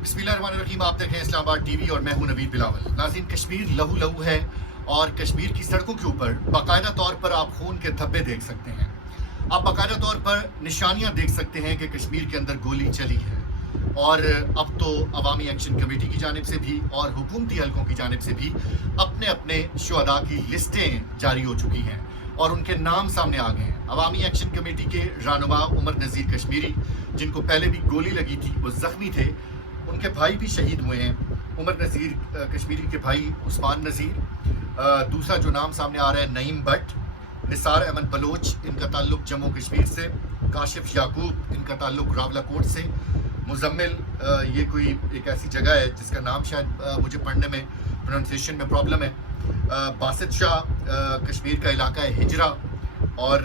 बिस्मिल्लाहिर्रहमानिर्रहीम। आप देखें इस्लामाबाद टीवी और मैं हूं नवीद बिलावल। नाज़रीन, कश्मीर लहू लहू है और कश्मीर की सड़कों के ऊपर बाकायदा तौर पर आप खून के धब्बे देख सकते हैं। आप बाकायदा तौर पर निशानियां देख सकते हैं कि कश्मीर के अंदर गोली चली है। और अब तो अवामी एक्शन कमेटी की जानिब से भी और हुकूमती हलकों की जानिब से भी अपने अपने शुहदा की लिस्टें जारी हो चुकी हैं और उनके नाम सामने आ गए हैं। अवामी एक्शन कमेटी के रहनुमा उमर नज़ीर कश्मीरी, जिनको पहले भी गोली लगी थी, वो ज़ख्मी थे, उनके भाई भी शहीद हुए हैं। उमर नज़ीर कश्मीरी के भाई उस्मान नज़ीर, दूसरा जो नाम सामने आ रहा है नईम भट्ट, निसार अहमद बलोच, इनका ताल्लुक जम्मू कश्मीर से, काशिफ याकूब, इनका ताल्लुक रावलाकोट से, मुजम्मिल, ये कोई एक ऐसी जगह है जिसका नाम शायद मुझे पढ़ने में प्रोनाउंसिएशन में प्रॉब्लम है, बासित शाह, कश्मीर का इलाका है हिजरा, और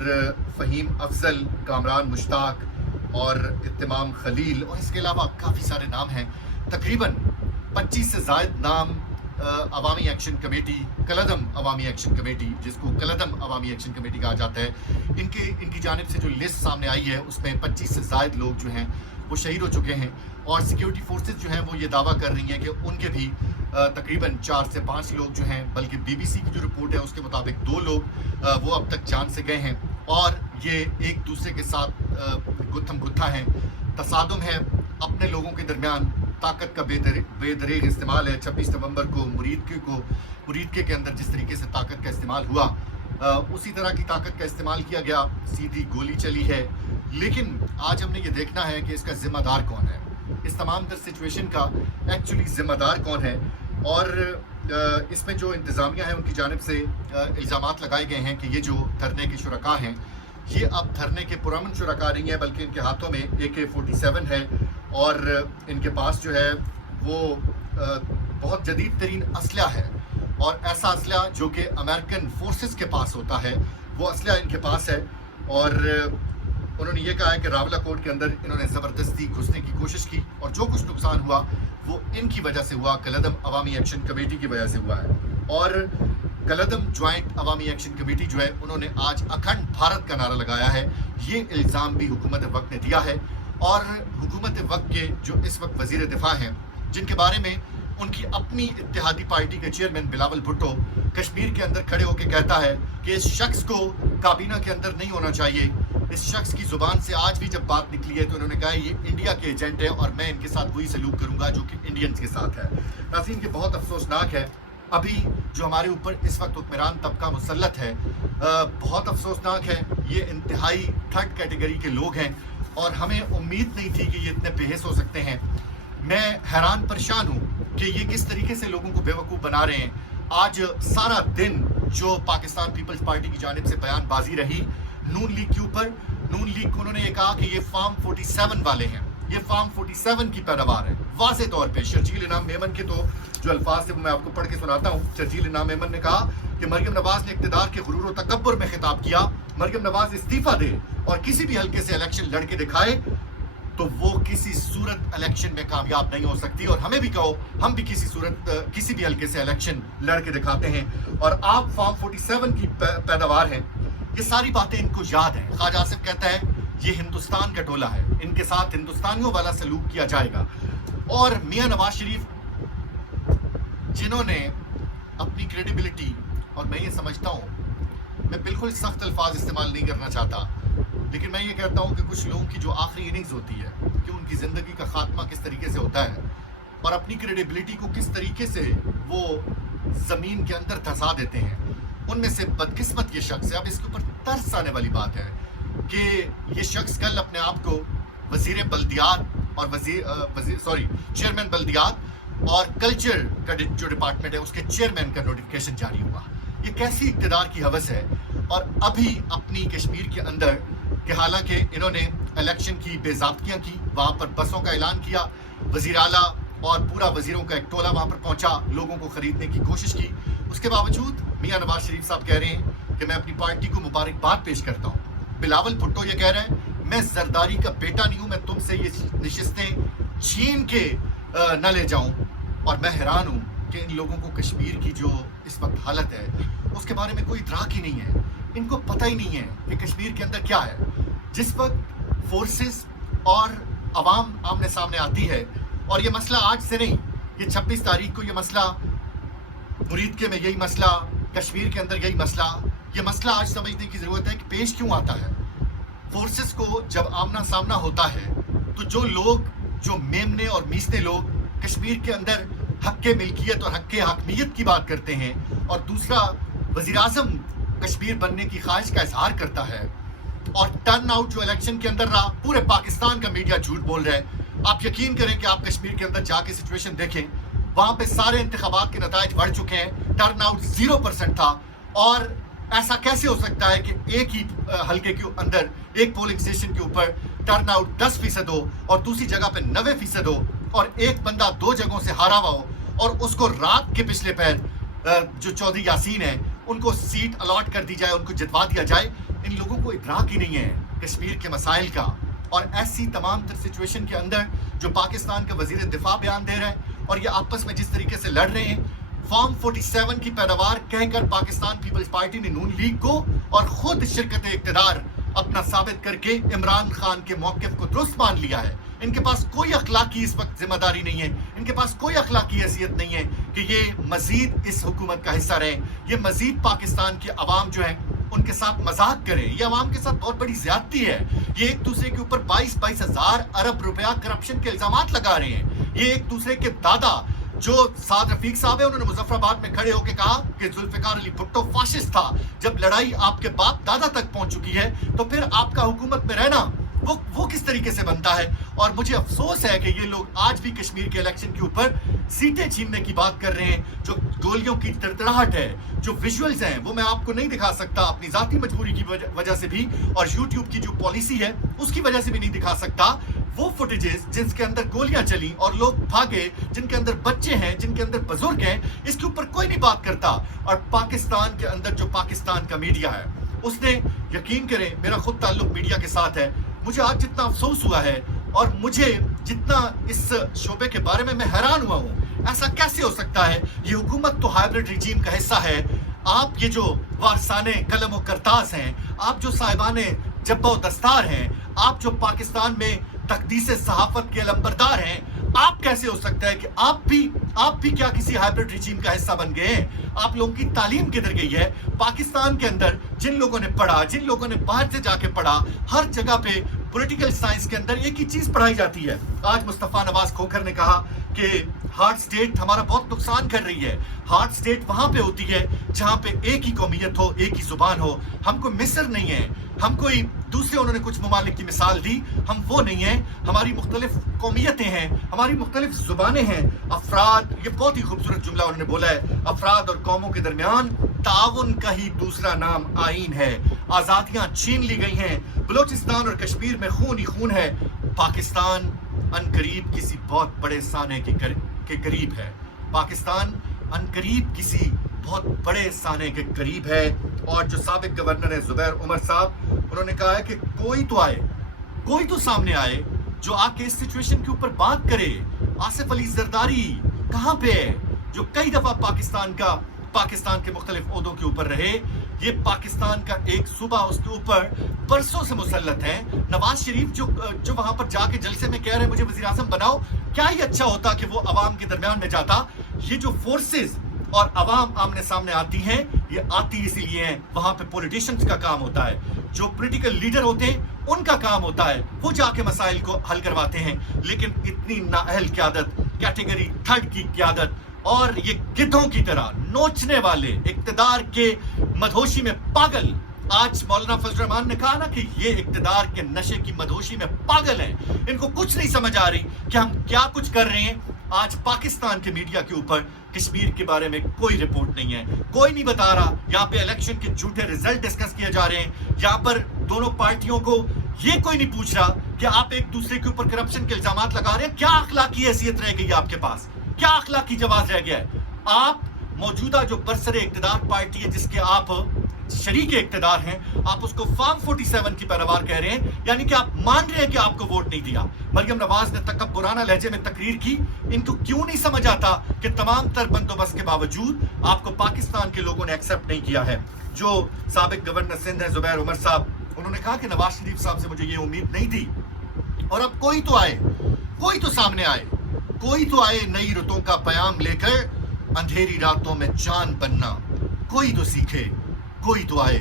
फ़हीम अफजल, कामरान मुश्ताक और इत्तिमाम खलील, और इसके अलावा काफ़ी सारे नाम हैं। तकरीबन 25 से ज़ायद नाम अवामी एक्शन कमेटी, कलदम अवामी एक्शन कमेटी, जिसको कलदम अवामी एक्शन कमेटी कहा जाता है, इनकी जानिब से जो लिस्ट सामने आई है उसमें 25 से ज़ायद लोग जो हैं वो शहीद हो चुके हैं। और सिक्योरिटी फोर्सेस जो हैं वो ये दावा कर रही हैं कि उनके भी तकरीबन 4 से 5 लोग जो हैं, बल्कि BBC की जो रिपोर्ट है उसके मुताबिक 2 लोग वो अब तक जान से गए हैं और ये एक दूसरे के साथ गुत्थम गुत्था हैं, तसादुम है, अपने लोगों के दरमियान ताकत का बेदरीग इस्तेमाल है। 26 नवंबर को मुरीदके के अंदर जिस तरीके से ताकत का इस्तेमाल हुआ, उसी तरह की ताकत का इस्तेमाल किया गया, सीधी गोली चली है। लेकिन आज हमने ये देखना है कि इसका ज़िम्मेदार कौन है, इस तमाम तर सिचुएशन का एक्चुअली ज़िम्मेदार कौन है। और इसमें जो इंतज़ामिया है उनकी जानिब से इल्ज़ामात लगाए गए हैं कि ये जो धरने के शुरका हैं, ये अब धरने के पुरअमन शुरका नहीं है, बल्कि इनके हाथों में AK-47 है और इनके पास जो है वो बहुत जदीद तरीन असलहा है, और ऐसा असलहा जो कि अमेरिकन फोर्सेस के पास होता है, वो असलहा इनके पास है। और उन्होंने ये कहा है कि रावलाकोट के अंदर इन्होंने ज़बरदस्ती घुसने की कोशिश की और जो कुछ नुकसान हुआ वो इनकी वजह से हुआ, कलदम अवामी एक्शन कमेटी की वजह से हुआ है। और कलदम ज्वाइंट अवामी एक्शन कमेटी जो है, उन्होंने आज अखंड भारत का नारा लगाया है। ये इल्ज़ाम भी हुकूमत वक्त ने दिया है और हुकूमत वक्त के जो इस वक्त वज़ीर दिफा हैं, जिनके बारे में उनकी अपनी इत्तेहादी पार्टी के चेयरमैन बिलावल भुट्टो कश्मीर के अंदर खड़े होकर कहता है कि इस शख्स को काबीना के अंदर नहीं होना चाहिए। इस शख्स की ज़ुबान से आज भी जब बात निकली है तो उन्होंने कहा ये इंडिया के एजेंट है और मैं इनके साथ वही सलूक करूँगा जो कि इंडियंस के साथ है। नाज़रीन, ये बहुत अफसोसनाक है। अभी जो हमारे ऊपर इस वक्त हुक्मरान तबका मुसल्लत है, बहुत अफसोसनाक है। ये इंतहाई थर्ड कैटेगरी के लोग हैं और हमें उम्मीद नहीं थी कि ये इतने बेहिस हो सकते हैं। मैं हैरान परेशान हूँ कि ये किस तरीके से लोगों को बेवकूफ़ बना रहे हैं। आज सारा दिन जो पाकिस्तान पीपल्स पार्टी की जानिब से बयानबाजी रही नून लीग के ऊपर, नून लीग को उन्होंने ये कहा कि ये फार्म 47 वाले हैं, ये फार्म 47 की पैदावार है। वाज़े तौर पे शर्जील इनाम मेमन के तो जो अल्फाज थे मैं आपको पढ़ के सुनाता हूँ। शर्जील इनाम मेमन ने कहा कि मरियम नवाज ने इक़्तिदार के गुरूर और तकब्बुर में खिताब किया, मरियम नवाज इस्तीफ़ा दे और किसी भी हल्के से इलेक्शन लड़ के दिखाए तो वो किसी सूरत इलेक्शन में कामयाब नहीं हो सकती। और हमें भी कहो, हम भी किसी भी हल्के से इलेक्शन लड़ के दिखाते हैं और आप फार्म 47 की पैदावार हैं। ये सारी बातें इनको याद है। ख्वाजा आसिफ कहता है ये हिंदुस्तान का टोला है, इनके साथ हिंदुस्तानियों वाला सलूक किया जाएगा। और मियां नवाज शरीफ, जिन्होंने अपनी क्रेडिबिलिटी, और मैं ये समझता हूँ, मैं बिल्कुल सख्त अल्फाज इस्तेमाल नहीं करना चाहता, लेकिन मैं ये कहता हूँ कि कुछ लोगों की जो आखिरी इनिंग्स होती है कि उनकी ज़िंदगी का खात्मा किस तरीके से होता है और अपनी क्रेडिबिलिटी को किस तरीके से वो ज़मीन के अंदर धंसा देते हैं, उनमें से बदकिस्मत ये शख्स है। अब इसके ऊपर तरस आने वाली बात है कि ये शख्स कल अपने आप को वज़ीर बल्दियात और चेयरमैन बल्दियात और कल्चर का जो डिपार्टमेंट है उसके चेयरमैन का नोटिफिकेशन जारी हुआ। ये कैसी इक़्तिदार की हवस है। और अभी अपनी कश्मीर के अंदर कि हालांकि इन्होंने इलेक्शन की बेज़ाब्तियाँ की, वहाँ पर बसों का ऐलान किया, वज़ीर आला और पूरा वज़ीरों का एक टोला वहाँ पर पहुँचा, लोगों को ख़रीदने की कोशिश की, उसके बावजूद मियां नवाज शरीफ साहब कह रहे हैं कि मैं अपनी पार्टी को मुबारकबाद पेश करता हूँ। बिलावल भुट्टो ये कह रहे हैं मैं जरदारी का बेटा नहीं हूँ, मैं तुमसे ये नशिस्तें छीन के न ले जाऊँ। और मैं हैरान हूँ कि इन लोगों को कश्मीर की जो इस वक्त हालत है उसके बारे में कोई इदराक ही नहीं है। इनको पता ही नहीं है कि कश्मीर के अंदर क्या है। जिस वक्त फोर्सेस और अवाम आमने सामने आती है اور یہ مسئلہ آج سے نہیں، یہ 26 تاریخ کو یہ مسئلہ مرید کے میں یہی مسئلہ، کشمیر کے اندر یہی مسئلہ، یہ مسئلہ آج سمجھنے کی ضرورت ہے کہ پیش کیوں آتا ہے۔ فورسز کو جب آمنا سامنا ہوتا ہے تو جو لوگ، جو میمنے اور میسنے لوگ کشمیر کے اندر حق کے ملکیت اور حق کے حاکمیت کی بات کرتے ہیں، اور دوسرا وزیر اعظم کشمیر بننے کی خواہش کا اظہار کرتا ہے، اور ٹرن آؤٹ جو الیکشن کے اندر رہا، پورے پاکستان کا میڈیا جھوٹ بول رہا ہے۔ آپ یقین کریں کہ آپ کشمیر کے اندر جا کے سچویشن دیکھیں، وہاں پہ سارے انتخابات کے نتائج بڑھ چکے ہیں، ٹرن آؤٹ 0% تھا، اور ایسا کیسے ہو سکتا ہے کہ ایک ہی حلقے کے اندر، ایک پولنگ اسٹیشن کے اوپر ٹرن آؤٹ 10% ہو اور دوسری جگہ پہ 90% ہو، اور ایک بندہ 2 جگہوں سے ہارا ہوا ہو، اور اس کو رات کے پچھلے پہر جو چودھری یاسین ہیں ان کو سیٹ الاٹ کر دی جائے، ان کو جتوا دیا جائے۔ ان لوگوں کو ادراک ہی نہیں ہے کشمیر کے مسائل کا۔ اور ایسی تمام تر سچویشن کے اندر جو پاکستان کا وزیر دفاع بیان دے رہا ہے، اور یہ آپس میں جس طریقے سے لڑ رہے ہیں، فارم 47 کی پیداوار کہہ کر پاکستان پیپلز پارٹی نے نون لیگ کو اور خود شرکت اقتدار اپنا ثابت کر کے عمران خان کے موقف کو درست مان لیا ہے۔ ان کے پاس کوئی اخلاقی اس وقت ذمہ داری نہیں ہے، ان کے پاس کوئی اخلاقی حیثیت نہیں ہے کہ یہ مزید اس حکومت کا حصہ رہیں، یہ مزید پاکستان کے عوام جو ہیں ان کے ساتھ مذاق کریں۔ یہ عوام کے ساتھ بہت بڑی زیادتی ہے۔ یہ ایک دوسرے کے اوپر 22 ہزار ارب روپیہ کرپشن کے الزامات لگا رہے ہیں۔ یہ ایک دوسرے کے دادا، جو سعد رفیق صاحب ہیں، انہوں نے مظفر آباد میں کھڑے ہو کے کہا کہ ذوالفقار علی بھٹو فاشسٹ تھا۔ جب لڑائی آپ کے باپ دادا تک پہنچ چکی ہے تو پھر آپ کا حکومت میں رہنا وہ کس طریقے سے بنتا ہے؟ اور مجھے افسوس ہے کہ یہ لوگ آج بھی کشمیر کے الیکشن کے اوپر سیٹیں چھیننے کی بات کر رہے ہیں۔ جو گولیوں کی تڑتڑاہٹ ہے، جو ویژولز ہیں، وہ میں آپ کو نہیں دکھا سکتا، اپنی ذاتی مجبوری کی وجہ سے بھی، اور یوٹیوب کی جو پالیسی ہے اس کی وجہ سے بھی نہیں دکھا سکتا۔ وہ فوٹیجز جن کے اندر گولیاں چلی اور لوگ بھاگے، جن کے اندر بچے ہیں، جن کے اندر بزرگ ہیں، اس کے اوپر کوئی نہیں بات کرتا۔ اور پاکستان کے اندر جو پاکستان کا میڈیا ہے، اس نے، یقین کریں، میرا خود تعلق میڈیا کے ساتھ ہے، مجھے آج جتنا افسوس ہوا ہے اور مجھے جتنا اس شعبے کے بارے میں حیران ہوا ہوں، ایسا کیسے ہو سکتا ہے؟ یہ حکومت تو ہائبرڈ رجیم کا حصہ ہے۔ آپ یہ جو وارثان قلم و کرتاز ہیں، آپ جو صاحبان جبہ و دستار ہیں، آپ جو پاکستان میں تقدیس صحافت کے علمبردار ہیں، آپ کیسے ہو سکتا ہے کہ آپ بھی کیا کسی ہائبرڈ رجیم کا حصہ بن گئے ہیں؟ آپ لوگوں کی تعلیم کدھر گئی ہے؟ پاکستان کے اندر جن لوگوں نے پڑھا، جن لوگوں نے باہر سے جا کے پڑھا، ہر جگہ پہ پولیٹیکل سائنس کے اندر ایک ہی چیز پڑھائی جاتی ہے۔ آج مصطفیٰ نواز کھوکھر نے کہا کہ ہارٹ سٹیٹ ہمارا بہت نقصان کر رہی ہے۔ ہارٹ سٹیٹ وہاں پہ ہوتی ہے جہاں پہ ایک ہی قومیت ہو، ایک ہی زبان ہو۔ ہم کو مصر نہیں ہے، ہم کوئی دوسرے، انہوں نے کچھ ممالک کی مثال دی، ہم وہ نہیں ہیں۔ ہماری مختلف قومیتیں ہیں، ہماری مختلف زبانیں ہیں۔ افراد، یہ بہت ہی خوبصورت جملہ انہوں نے بولا ہے، افراد اور قوموں کے درمیان تعاون کا ہی دوسرا نام آئین ہے۔ آزادیاں چھین لی گئی ہیں، بلوچستان اور کشمیر میں خون ہی خون ہے۔ پاکستان عنقریب کسی بہت بڑے سانے کے قریب ہے۔ پاکستان عنقریب کسی بہت بڑے سانے کے قریب ہے۔ اور جو سابق گورنر ہے زبیر عمر صاحب، انہوں نے کہا ہے کہ کوئی تو سامنے آئے جو آ کے اس سچویشن کے اوپر بات کرے۔ آصف علی زرداری کہاں پہ ہے، جو کئی دفعہ پاکستان کے مختلف عہدوں کے اوپر رہے؟ یہ پاکستان کا ایک صوبہ اس کے اوپر برسوں سے مسلط ہے۔ نواز شریف جو وہاں پر جا کے جلسے میں کہہ رہے ہیں مجھے وزیر اعظم بناؤ، کیا ہی اچھا ہوتا کہ وہ عوام کے درمیان میں جاتا۔ یہ جو فورسز اور عوام آمنے سامنے آتی ہیں، یہ آتی اسی لیے ہیں، وہاں پہ پولیٹیشنز کا کام ہوتا ہے، جو پولیٹیکل لیڈر ہوتے ہیں ان کا کام ہوتا ہے، وہ جا کے مسائل کو حل کرواتے ہیں۔ لیکن اتنی نااہل قیادت، کیٹیگری 3 کی قیادت، اور یہ گدھوں کی طرح نوچنے والے، اقتدار کے مدہوشی میں پاگل۔ آج مولانا فضل الرحمان نے کہا نا کہ یہ اقتدار کے نشے کی مدہوشی میں پاگل ہیں، ان کو کچھ نہیں سمجھ آ رہی کہ ہم کیا کچھ کر رہے ہیں۔ آج پاکستان کے میڈیا کے اوپر کشمیر کے بارے میں کوئی رپورٹ نہیں ہے، کوئی نہیں بتا رہا۔ یہاں پہ الیکشن کے جھوٹے رزلٹ ڈسکس کیے جا رہے ہیں، یہاں پر دونوں پارٹیوں کو یہ کوئی نہیں پوچھ رہا کہ آپ ایک دوسرے کے اوپر کرپشن کے الزامات لگا رہے ہیں، کیا اخلاقی حیثیت رہ گئی ہے آپ کے پاس؟ کیا اخلاقی جواز رہ گیا ہے؟ آپ موجودہ جو برسر اقتدار پارٹی ہے جس کے آپ شریک اقتدار ہیں، آپ اس کو فارم 47 کی پیروار کہہ رہے ہیں، یعنی کہ آپ مان رہے ہیں کہ آپ کو ووٹ نہیں دیا۔ مریم نواز نے تکبرانہ لہجے میں تقریر کی، ان کو کیوں نہیں سمجھ آتا کہ تمام تر بندوبست کے باوجود آپ کو پاکستان کے لوگوں نے ایکسیپٹ نہیں کیا ہے۔ جو سابق گورنر سندھ ہے زبیر عمر صاحب، انہوں نے کہا کہ نواز شریف صاحب سے مجھے یہ امید نہیں تھی، اور اب کوئی تو سامنے آئے، कोई तो आए नई रुतों का प्याम लेकर, अंधेरी रातों में चांद बनना कोई तो सीखे, कोई तो आए,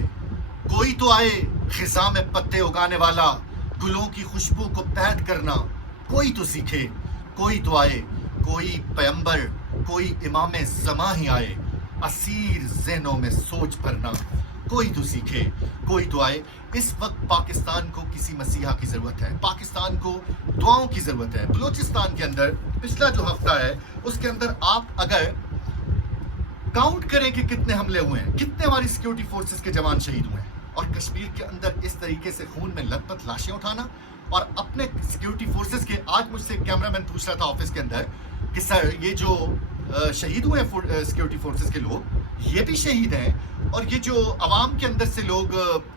कोई तो आए खिजा में पत्ते उगाने वाला, गुलों की खुशबू को पैद करना कोई तो सीखे, कोई तो आए, कोई पैगंबर, कोई इमाम ज़मा ही आए, असीर ज़हनों में सोच भरना कोई तो सीखे, कोई तो आए। इस वक्त पाकिस्तान को किसी मसीहा की ज़रूरत है, पाकिस्तान को दुआओं की ज़रूरत है। बलूचिस्तान के अंदर पिछला जो हफ्ता है उसके अंदर आप अगर काउंट करें कि कितने हमले हुए हैं, कितने हमारी सिक्योरिटी फोर्सेस के जवान शहीद हुए हैं, और कश्मीर के अंदर इस तरीके से खून में लथपथ लाशें उठाना, और अपने सिक्योरिटी फोर्सेस के, आज मुझसे कैमरामैन पूछ रहा था ऑफिस के अंदर कि सर ये जो शहीद हुए हैं सिक्योरिटी फोर्सेस के लोग, ये भी शहीद हैं, और ये जो अवाम के अंदर से लोग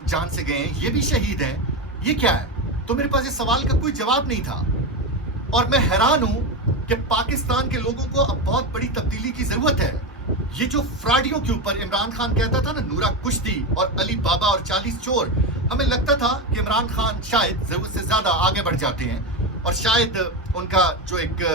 जान से गए हैं ये भी शहीद हैं, ये क्या है? तो मेरे पास ये सवाल का कोई जवाब नहीं था, और मैं हैरान हूं कि पाकिस्तान के लोगों को अब बहुत बड़ी तब्दीली की जरूरत है। ये जो फ्रॉडियों के ऊपर इमरान खान कहता था ना, नूरा कुश्ती और अली बाबा और 40 चोर, हमें लगता था कि इमरान खान शायद जरूरत से ज्यादा आगे बढ़ जाते हैं, और शायद उनका जो एक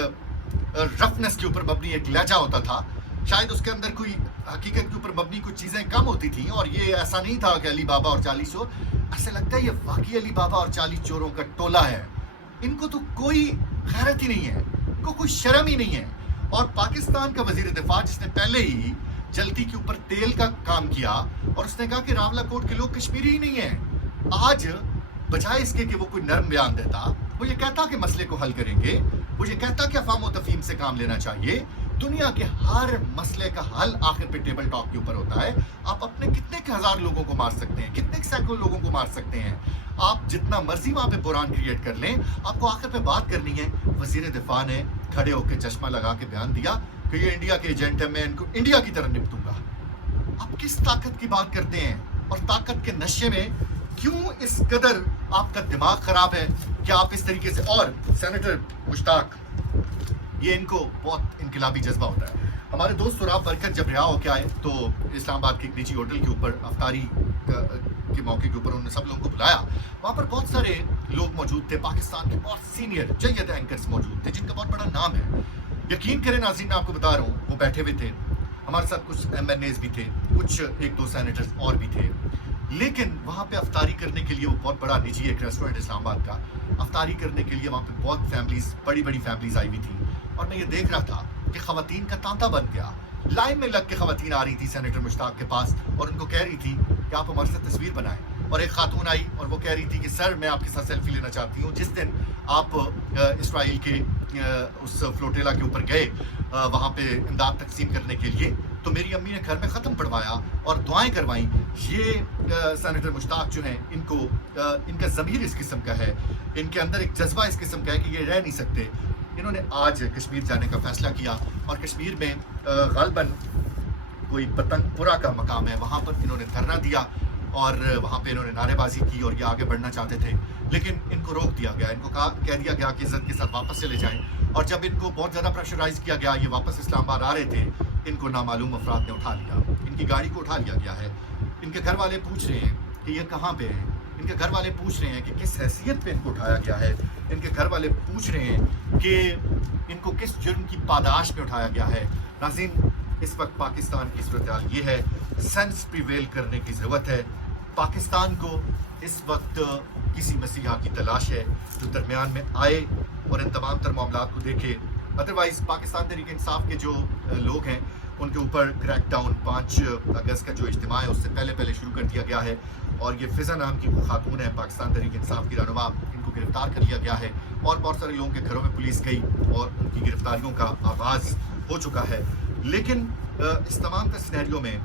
रफनेस के ऊपर मबनी एक लहजा होता था, शायद उसके अंदर कोई हकीकत के ऊपर मबनी कुछ चीजें कम होती थी, और ये ऐसा नहीं था कि अली बाबा और 40 चोर, ऐसे लगता है ये वाकई अली बाबा और 40 चोरों का टोला है। इनको तो कोई गैरत ही नहीं है, इनको कोई शर्म ही नहीं है। और पाकिस्तान का वजीर दिफा, जिसने पहले ही जलती के ऊपर तेल का काम किया और उसने कहा कि रावलाकोट के लोग कश्मीरी ही नहीं है, आज बजाय इसके कि वो कोई नरम बयान देता, वो ये कहता कि मसले को हल करेंगे, वो ये कहता कि अफवाम और तफहीम से काम लेना चाहिए। दुनिया के हर मसले का हल आखिर पे टेबल टॉक के ऊपर होता है। आप अपने कितने के हजार लोगों को मार सकते हैं, कितने सैकड़ों लोगों को मार सकते हैं, आप जितना मर्जी वहां पे बुरान क्रिएट कर लें, आपको आखिर पे बात करनी है। वजीर दिफा ने खड़े होकर चश्मा लगा के बयान दिया कि ये इंडिया के एजेंट है, मैं इनको इंडिया की तरह निपटूंगा। आप किस ताकत की बात करते हैं, और ताकत के नशे में क्यों इस कदर आपका दिमाग खराब है कि आप इस तरीके से। और सेनेटर मुश्ताक, ये इनको बहुत इनकलाबी जज्बा होता है। हमारे दोस्त सुराब बरकत जब रिहा होकर आए तो इस्लामाबाद के एक निजी होटल के ऊपर अफ्तारी के मौके के ऊपर उन्होंने सब लोगों को बुलाया। वहाँ पर बहुत सारे लोग मौजूद थे, पाकिस्तान के बहुत सीनियर जयद एंकर्स मौजूद थे जिनका बहुत बड़ा नाम है। यकीन करें नाज़रीन, मैं आपको बता रहा हूँ, वो बैठे हुए थे, हमारे साथ कुछ MNAs भी थे, कुछ एक दो सेनेटर्स और भी थे, लेकिन वहाँ पे अफ्तारी करने के लिए वो बहुत बड़ा निजी एक रेस्टोरेंट इस्लामाबाद का, अफ्तारी करने के लिए वहाँ पे बहुत फैमिलीज, बड़ी बड़ी फैमिलीज आई हुई थी, और मैं ये देख रहा था कि ख़वातीन का तांता बन गया। लाइन में लग के ख़वातीन आ रही थी सेनेटर मुश्ताक के पास और उनको कह रही थी कि आप हमारे साथ तस्वीर बनाएं, और एक खातून आई और वो कह रही थी कि सर मैं आपके साथ सेल्फी लेना चाहती हूँ। जिस दिन आप इसराइल के उस फ्लोटेला के ऊपर गए वहाँ पे इमदाद तकसीम करने के लिए, तो मेरी अम्मी ने घर में ख़त्म पढ़वाया और दुआएं करवाई। ये सेनेटर मुश्ताक जो हैं, इनको इनका ज़मीर इस किस्म का है, इनके अंदर एक जज्बा इस किस्म का है कि ये रह नहीं सकते। इन्होंने आज कश्मीर जाने का फ़ैसला किया, और कश्मीर में ग़ालिबन कोई पतंगपुरा का मकाम है, वहाँ पर इन्होंने धरना दिया और वहाँ पे इन्होंने नारेबाजी की और ये आगे बढ़ना चाहते थे, लेकिन इनको रोक दिया गया। इनको कह दिया गया कि इज़्ज़त के साथ वापस चले जाएं, और जब इनको बहुत ज़्यादा प्रेशराइज़ किया गया, ये वापस इस्लामाबाद आ रहे थे, इनको नामालूम अफराद ने उठा लिया, इनकी गाड़ी को उठा लिया गया है। इनके घर वाले पूछ रहे हैं कि ये कहाँ पे हैं, इनके घर वाले पूछ रहे हैं कि किस हैसियत पे इनको उठाया गया है, इनके घर वाले पूछ रहे हैं कि इनको किस जुर्म की पादाश में उठाया गया है। नाज़रीन, इस वक्त पाकिस्तान की सूरत ये है, सेंस प्रिवेल करने की ज़रूरत है। पाकिस्तान को इस वक्त किसी मसीहा की तलाश है जो दरमियान में आए और इन तमाम तर मामलात को देखे। अदरवाइज़ पाकिस्तान तहरीक इंसाफ के जो लोग हैं उनके ऊपर क्रैक डाउन 5 अगस्त का जो इज्तिमा है उससे पहले शुरू कर दिया गया है, और ये फ़िज़ा नाम की वो खातून है, पाकिस्तान तहरीक इंसाफ की रहनुमा, इनको गिरफ़्तार कर लिया गया है, और बहुत सारे लोगों के घरों में पुलिस गई और उनकी गिरफ़्तारियों का आगाज़ हो चुका है। लेकिन इस तमाम का सिनेरियो में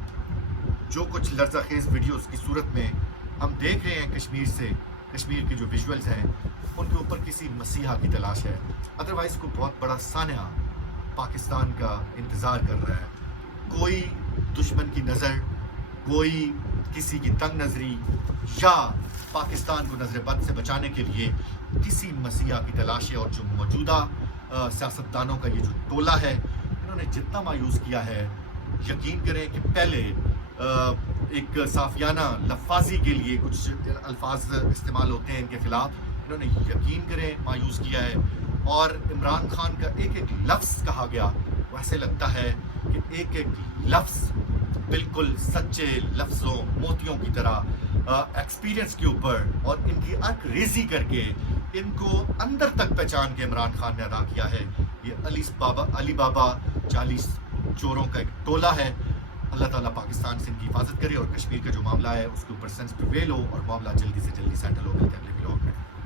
जो कुछ लर्ज़ाखेज़ वीडियोस की सूरत में हम देख रहे हैं कश्मीर से, कश्मीर के जो विजुअल्स हैं उनके ऊपर किसी मसीहा की तलाश है। अदरवाइज़ को बहुत बड़ा सान्या पाकिस्तान का इंतज़ार कर रहा है। कोई दुश्मन की नज़र, कोई किसी की तंग नज़री, या पाकिस्तान को नज़र बद से बचाने के लिए किसी मसीहा की तलाश है। और जो मौजूदा सियासतदानों का ये जो टोला है, इन्होंने जितना मायूस किया है, यकीन करें कि पहले एक साफियाना लफाजी के लिए कुछ अल्फाज इस्तेमाल होते हैं इनके ख़िलाफ़, इन्होंने यकीन करें मायूस किया है। اور عمران خان کا ایک ایک لفظ کہا گیا، ویسے لگتا ہے کہ ایک ایک لفظ بالکل سچے لفظوں موتیوں کی طرح ایکسپیرینس کے اوپر اور ان کی ارک ریزی کر کے ان کو اندر تک پہچان کے عمران خان نے ادا کیا ہے۔ یہ علی بابا 40 چوروں کا ایک ٹولہ ہے۔ اللہ تعالیٰ پاکستان سے ان کی حفاظت کرے اور کشمیر کا جو معاملہ ہے اس کے اوپر سینس پریویل ہو اور معاملہ جلدی سے جلدی سیٹل ہو۔ ملتے ہیں اگلے ولاگ میں۔